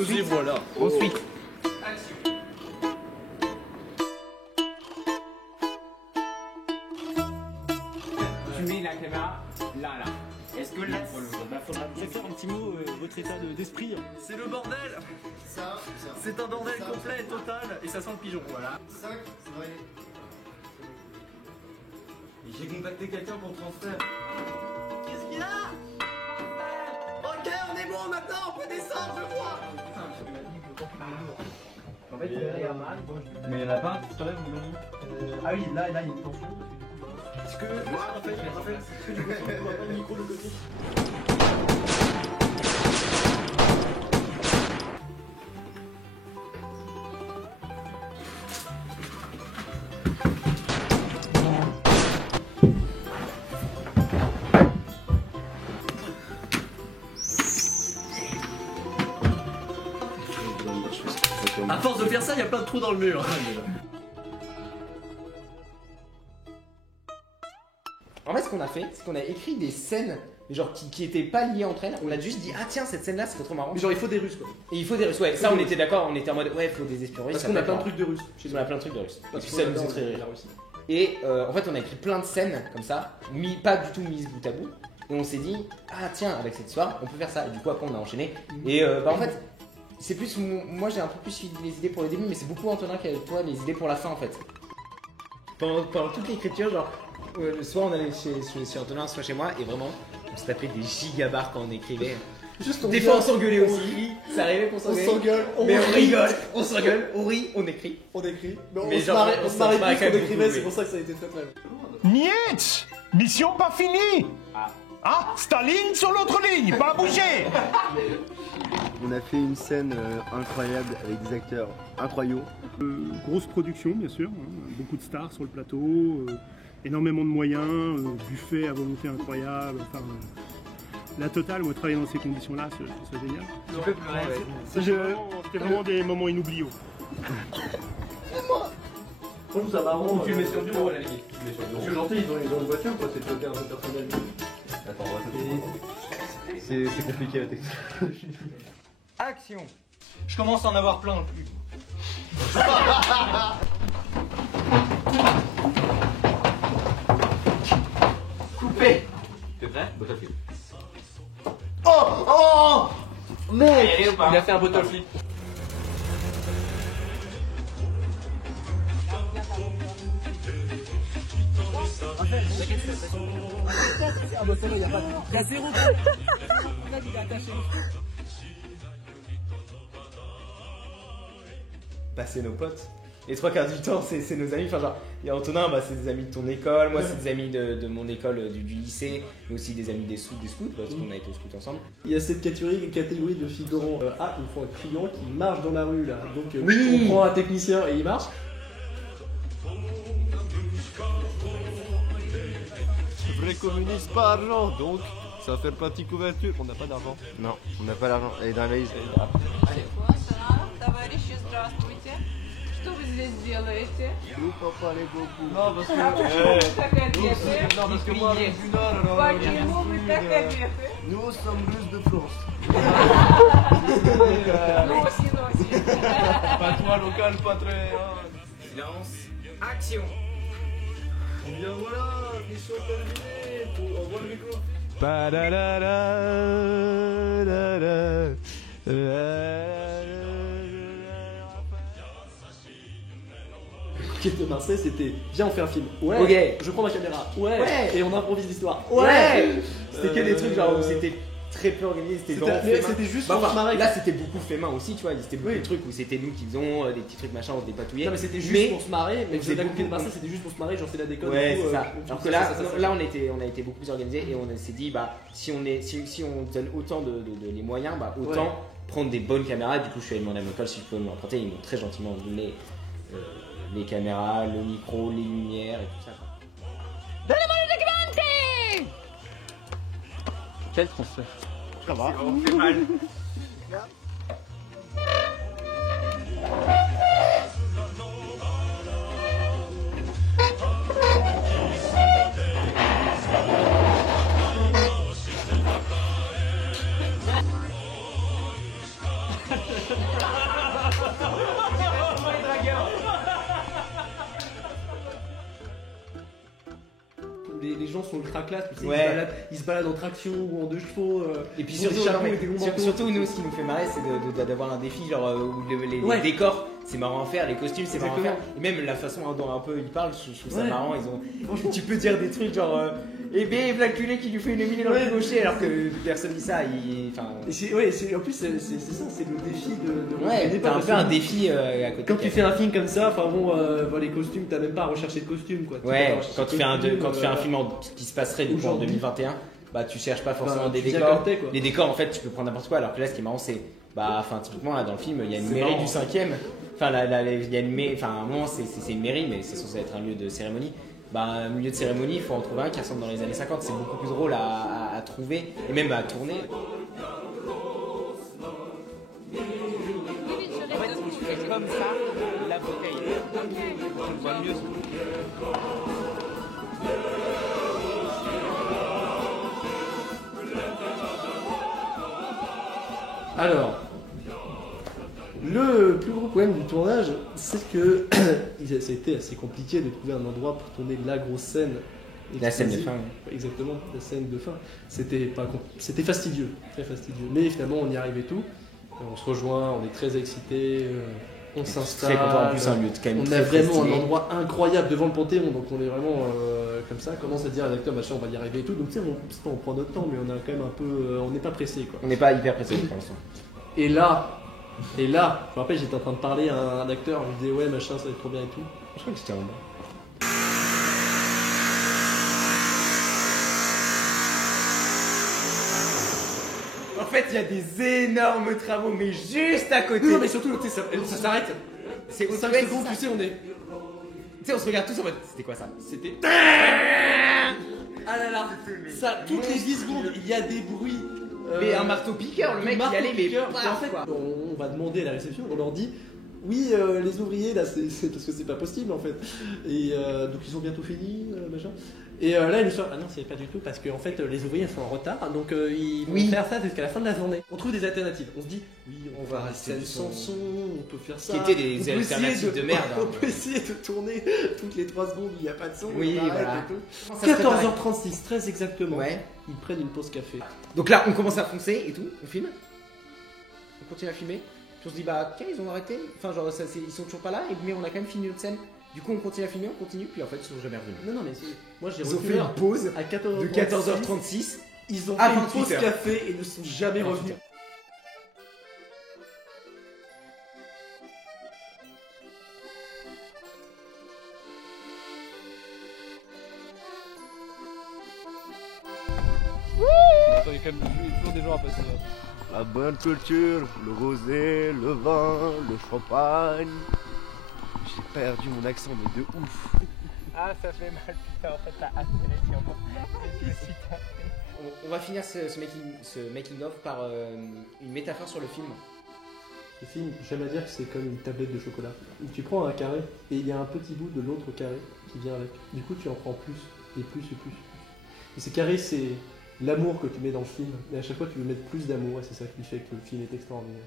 Ensuite, voilà. Ensuite. Tu mets la caméra là. Est-ce que là, Faudra peut-être faire un petit mot, votre état d'esprit. C'est le bordel. C'est un bordel complet, total, et ça sent le pigeon. Voilà. 5, c'est vrai. J'ai contacté quelqu'un pour le transfert. Qu'est-ce qu'il y a? Ok, on est bon maintenant, on peut descendre, je crois. En fait, il y a mal. Mais il y en a pas, tout à l'heure, Ah oui, là, il y a une tension. Est-ce que, en fait, est-ce que du coup, on va pas le micro de côté? À force de faire ça, il y a plein de trous dans le mur. En fait, ce qu'on a fait, c'est qu'on a écrit des scènes genre qui étaient pas liées entre elles. On a juste dit ah tiens cette scène là c'était trop marrant. Mais genre il faut des Russes quoi. Et il faut des Russes. Ouais, ça on était d'accord. On était en mode ouais il faut des espions russes. Parce ça qu'on a peut plein de être trucs de Russes. marrant. On a plein de trucs de Russes. Et Parce puis qu'on ça nous adore fait très rire. la Russie. Et en fait on a écrit plein de scènes comme ça, pas du tout mises bout à bout. Et on s'est dit ah tiens avec cette histoire on peut faire ça. Et du coup après on a enchaîné. Et en fait c'est plus moi j'ai un peu plus suivi les idées pour le début mais c'est beaucoup Antonin qui a toi les idées pour la fin en fait. Pendant toute l'écriture genre soit on allait chez Antonin soit chez moi et vraiment on se tapait des gigabars quand on écrivait. Juste Des fois on s'engueulait aussi, ça arrivait qu'on s'engueule, mais on rigole, on s'engueule, on rit, on écrit. On écrit. Mais on se genre, marrait, on on se se marrait marrait plus quand qu'on même écrivait, beaucoup, c'est oui. pour ça que ça a été très très long. Niet! Mission pas finie! Ah, Staline sur l'autre ligne, pas bouger! On a fait une scène incroyable avec des acteurs incroyables. Grosse production, bien sûr, hein, beaucoup de stars sur le plateau, énormément de moyens, buffet à volonté incroyable, enfin, la totale. Moi, travailler dans ces conditions-là, je trouve ça génial. Tu peux pleurer, ouais. C'était vraiment des moments inoubliables. Je trouve ça marrant. Tu le mets sur le bureau à la limite. Parce que gentil, ils ont une voiture quoi, c'est le côté un peu personnel. Attends, c'est compliqué la technique. Action. Je commence à en avoir plein. Coupé. T'es prêt? Oh mec. Il a fait un bottle flip. Bah c'est nos potes. Les trois quarts du temps c'est nos amis. Enfin genre, il y a Antonin, bah, c'est des amis de ton école, moi c'est des amis de mon école du lycée, mais aussi des amis des scouts parce qu'on a été au scout ensemble. Il y a cette catégorie de figurants A, il faut un client qui marche dans la rue là. Donc Oui. on prend un technicien et il marche. Vrai communiste, pas argent, donc ça va faire partie couverture. On n'a pas d'argent. Non, on n'a pas d'argent. Elle est dans la valise. Товарищи, здравствуйте. Что вы здесь делаете? Nous, papa, les beaucoup. Non, parce А почему вы так одеты? Non, parce que moi, je suis du Nord, alors. Почему вы так одеты? Nous sommes Russes de France. Носи, носи. Pas toi local, pas très. Silence. Action. Eh bien voilà, mission terminée. Au revoir le micro. Qui de Marseille, c'était viens on fait un film. Ouais. Ok. Je prends ma caméra. Ouais. Ouais. Et on improvise l'histoire. Ouais. C'était que des trucs genre où c'était très peu organisé, c'était vraiment fait main. C'était juste Bah, pour se marrer. là c'était beaucoup fait main aussi, tu vois, c'était beaucoup Oui. de trucs où c'était nous qui faisons des petits trucs machin, on se dépatouillait. Non mais c'était juste pour se marrer, mais on vous êtes à faisait côté de beaucoup- Marseille, c'était juste pour se marrer, genre c'est la déconne. Ouais, et tout, c'est ça. on Alors fait que là, ça. là on a été beaucoup plus organisé et on s'est dit bah si on donne autant de les moyens, bah autant prendre des bonnes caméras. Du coup je suis allé demander à mon école si je pouvais me l'emprunter, ils m'ont très gentiment donné les caméras, le micro, les lumières et tout ça. Quel transfert? Ça va. On fait mal. les gens sont ultra classe, tu sais, Ouais. ils se baladent en traction ou en deux chevaux. Et puis ils ont des surtout, chapeaux non, mais avec des longs manteaux. surtout nous, ce qui nous fait marrer, c'est d'avoir un défi genre où les Ouais. décors, c'est marrant à faire, les costumes, c'est marrant à faire. Exactement. Et même la façon dont un peu ils parlent, je trouve ça Ouais. marrant. Franchement. Tu peux dire des trucs genre eh ben, l'enculé qui lui fait une mine dans Ouais. le gaucher, alors que personne dit ça. Enfin, En plus, c'est ça, c'est le défi de ouais, l'époque, t'as un parce peu que un défi à côté. Quand tu fais un film comme ça, enfin bon, les costumes, t'as même pas à rechercher de costumes quoi. Ouais, quand tu fais un film qui se passerait du coup en aujourd'hui. 2021, bah tu cherches pas forcément Bah, des tu viens décors. capter, quoi. Les décors en fait tu peux prendre n'importe quoi, alors que là ce qui est marrant c'est enfin typiquement là dans le film il y a une C'est mairie marrant. du 5e. Enfin il y a une mairie, enfin à un moment c'est une mairie mais c'est censé être un lieu de cérémonie. Bah un milieu de cérémonie il faut en trouver un qui ressemble dans les années 50, c'est beaucoup plus drôle à trouver et même à tourner. C'est comme ça la bouteille. On voit mieux. Alors, le plus gros problème du tournage, c'est que ça a été assez compliqué de trouver un endroit pour tourner la grosse scène. La scène de fin. Exactement, la scène de fin. C'était fastidieux, très fastidieux. Mais finalement, on y arrive et tout. On se rejoint, on est très excités, on s'installe. Très content en plus, un lieu quand même On très, a très vraiment un stylé. endroit incroyable devant le Panthéon, donc on est vraiment comme ça. On commence à dire à l'acteur, machin, on va y arriver et tout. Donc tu sais, on prend notre temps, mais on a quand même un peu, on n'est pas pressé quoi. On n'est pas hyper pressé pour l'instant. Et là, je me rappelle, j'étais en train de parler à un acteur, je lui disais ouais machin, ça va être trop bien et tout. Je crois que c'était un bon. En fait, il y a des énormes travaux, mais juste à côté. Non mais surtout, tu sais, ça s'arrête. C'est Au au 5 ouais, secondes, c'est tu sais, on est. Tu sais, on se regarde tous en mode. C'était quoi ça? C'était. Ah là là, ça, toutes les 10 secondes, il y a des bruits. Mais un marteau piqueur, le mec il allait, mais Et paf, en fait, quoi. on va demander à la réception, on leur dit oui, les ouvriers là, c'est parce que c'est pas possible en fait. Et donc ils ont bientôt fini, machin. Et là, ils nous sortent ah non, c'est pas du tout parce qu'en fait, les ouvriers sont en retard, donc ils vont faire ça jusqu'à la fin de la journée. On trouve des alternatives. On se dit oui, on va rester sans son, on peut faire ça. Qui étaient des On peut essayer alternatives de merde, hein. On peut essayer de tourner toutes les 3 secondes, il n'y a pas de son. Oui, on arrête voilà. et tout. Ça se préparait. 14h36, très exactement. Ouais. Ils prennent une pause café. Donc là, on commence à foncer et tout, on filme. On continue à filmer. Puis on se dit, bah, tiens, ils ont arrêté. Enfin, genre, ils sont toujours pas là, mais on a quand même fini notre scène. Du coup, on continue à filmer, on continue, puis en fait, ils sont jamais revenus. Non, mais moi j'ai Ils ont fait une pause à 14h36. de 14h36. Ils ont à fait une 28 pause heures. café et ne sont jamais revenus. Il y a quand même toujours des gens à passer. La bonne culture, le rosé, le vin, le champagne. J'ai perdu mon accent, mais de ouf. Ah, ça fait mal, putain, en fait, t'as hâte On va finir ce making of par une métaphore sur le film. Ce film, j'aime à dire que c'est comme une tablette de chocolat. Où tu prends un carré et il y a un petit bout de l'autre carré qui vient avec. Du coup, tu en prends plus et plus et plus. Et ces carrés, c'est l'amour que tu mets dans le film. Et à chaque fois, tu veux mettre plus d'amour et c'est ça qui fait que le film est extraordinaire.